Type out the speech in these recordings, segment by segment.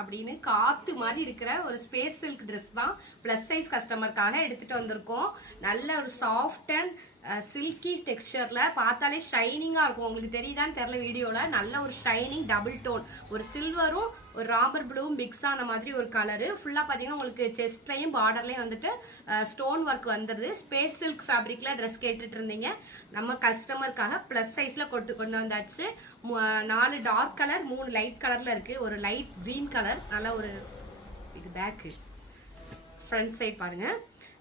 அப்படின்னு காத்து மாதிரி இருக்கிற ஒரு ஸ்பேஸ் சில்க் ட்ரெஸ் தான் பிளஸ் சைஸ் கஸ்டமருக்காக எடுத்துட்டு வந்திருக்கோம். நல்ல ஒரு சாஃப்ட் அண்ட் சில்கி டெக்ஸ்சர்ல பார்த்தாலே ஷைனிங்கா இருக்கும். உங்களுக்கு தெரியுதான்னு தெரியல வீடியோல. நல்ல ஒரு ஷைனிங் டபுள் டோன், ஒரு சில்வரும் ஒரு ராபர் ப்ளூ மிக்ஸ் ஆன மாதிரி ஒரு கலரு. ஃபுல்லா பாத்தீங்கன்னா உங்களுக்கு செஸ்ட்லயும் பார்டர்லயும் வந்துட்டு ஸ்டோன் ஒர்க் வந்துருது. ஸ்பேஸ் சில்க் ஃபேப்ரிக்ல ட்ரெஸ் கேட்டுட்டு இருந்தீங்க, நம்ம கஸ்டமருக்காக பிளஸ் சைஸ்ல கொண்டு வந்தாச்சு. 4 டார்க் கலர், 3 லைட் கலர்ல இருக்கு. ஒரு லைட் கிரீன் கலர், நல்ல ஒரு இது பேக்கு ஃப்ரண்ட் சைட் பாருங்க.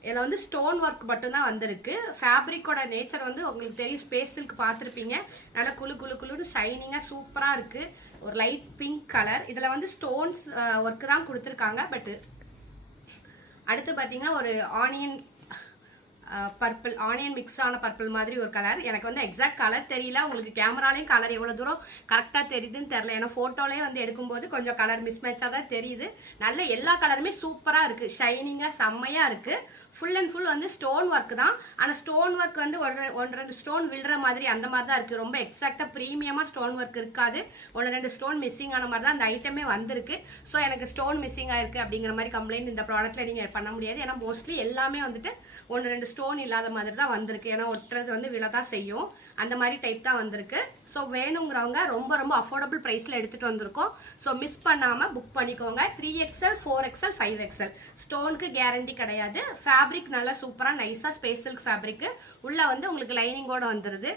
இதில் வந்து ஸ்டோன் ஒர்க் மட்டும்தான் வந்திருக்கு. ஃபேப்ரிக்கோட நேச்சர் வந்து உங்களுக்கு தெரியும், ஸ்பேஸ் சில்க் பார்த்துருப்பீங்க. நல்லா குளுன்னு ஷைனிங்காக சூப்பராக இருக்கு. ஒரு லைட் பிங்க் கலர். இதில் வந்து ஸ்டோன்ஸ் ஒர்க் தான் கொடுத்துருக்காங்க. பட் அடுத்து பார்த்தீங்கன்னா ஒரு பர்பிள், ஆனியன் மிக்ஸ் ஆன பர்பிள் மாதிரி ஒரு கலர். எனக்கு வந்து எக்ஸாக்ட் கலர் தெரியல. உங்களுக்கு கேமராலையும் கலர் எவ்வளோ தூரம் கரெக்டாக தெரியுதுன்னு தெரியல. ஏன்னா ஃபோட்டோலேயே வந்து எடுக்கும்போது கொஞ்சம் கலர் மிஸ் மேட்சாக தான் தெரியுது. நல்ல எல்லா கலருமே சூப்பராக இருக்குது, ஷைனிங்காக செம்மையாக இருக்குது. ஃபுல் அண்ட் ஃபுல் வந்து ஸ்டோன் ஒர்க் தான். ஆனால் ஸ்டோன் ஒர்க் வந்து ஒன்று ரெண்டு ஸ்டோன் விழுற மாதிரி அந்த மாதிரி தான் இருக்குது. ரொம்ப எக்ஸாக்டாக ப்ரீமியமாக ஸ்டோன் ஒர்க் இருக்காது. 1-2 ஸ்டோன் மிஸ்ஸிங் ஆன மாதிரி தான் அந்த ஐட்டமே வந்திருக்கு. ஸோ எனக்கு ஸ்டோன் மிஸ்ஸிங் ஆயிருக்கு அப்படிங்கிற மாதிரி கம்ப்ளைண்ட் இந்த ப்ராடக்ட்டில் நீங்கள் பண்ண முடியாது. ஏன்னா மோஸ்ட்லி எல்லாமே வந்துட்டு 1-2 ஸ்டோன் இல்லாத மாதிரி தான் வந்திருக்கு. ஏன்னா ஒட்டுறது வந்து விழதான் செய்யும். அந்த மாதிரி டைப் தான் வந்திருக்கு. ஸோ வேணுங்கிறவங்க ரொம்ப ரொம்ப அஃபோர்டபுள் ப்ரைஸில் எடுத்துகிட்டு வந்திருக்கோம். ஸோ மிஸ் பண்ணாமல் புக் பண்ணிக்கோங்க. 3XL, 4XL, 5XL. ஸ்டோனுக்கு கேரண்டி கிடையாது. ஃபேப்ரிக் நல்லா சூப்பராக நைஸாக ஸ்பேஸ் சில்க் ஃபேப்ரிக்கு. உள்ளே வந்து உங்களுக்கு லைனிங்கோட வந்துடுது.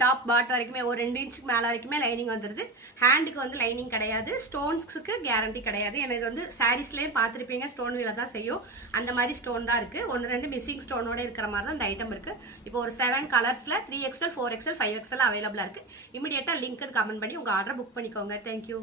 டாப் பாட் வரைக்குமே ஒரு 2 இன்ச்சுக்கு மேலே வரைக்குமே லைனிங் வந்துடுது. ஹேண்டுக்கு வந்து லைனிங் கிடையாது. ஸ்டோன்ஸுக்கு கேரண்டி கிடையாது. ஏன்னா இது வந்து சாரீஸ்லேயே பார்த்துருப்பீங்க, ஸ்டோன் வீல தான் செய்யும். அந்த மாதிரி ஸ்டோன் தான் இருக்குது. 1-2 மிஸ்ஸிங் ஸ்டோனோட இருக்கிற மாதிரி தான் இந்த ஐட்டம் இருக்குது. இப்போ ஒரு 7 கலர்ஸில் 3XL, 4XL, 5XL அவைலபிளாக இருக்குது. இமீடியட்டாக லிங்க்னு கமெண்ட் பண்ணி உங்கள் ஆர்டரை புக் பண்ணிக்கோங்க. தேங்க்யூ.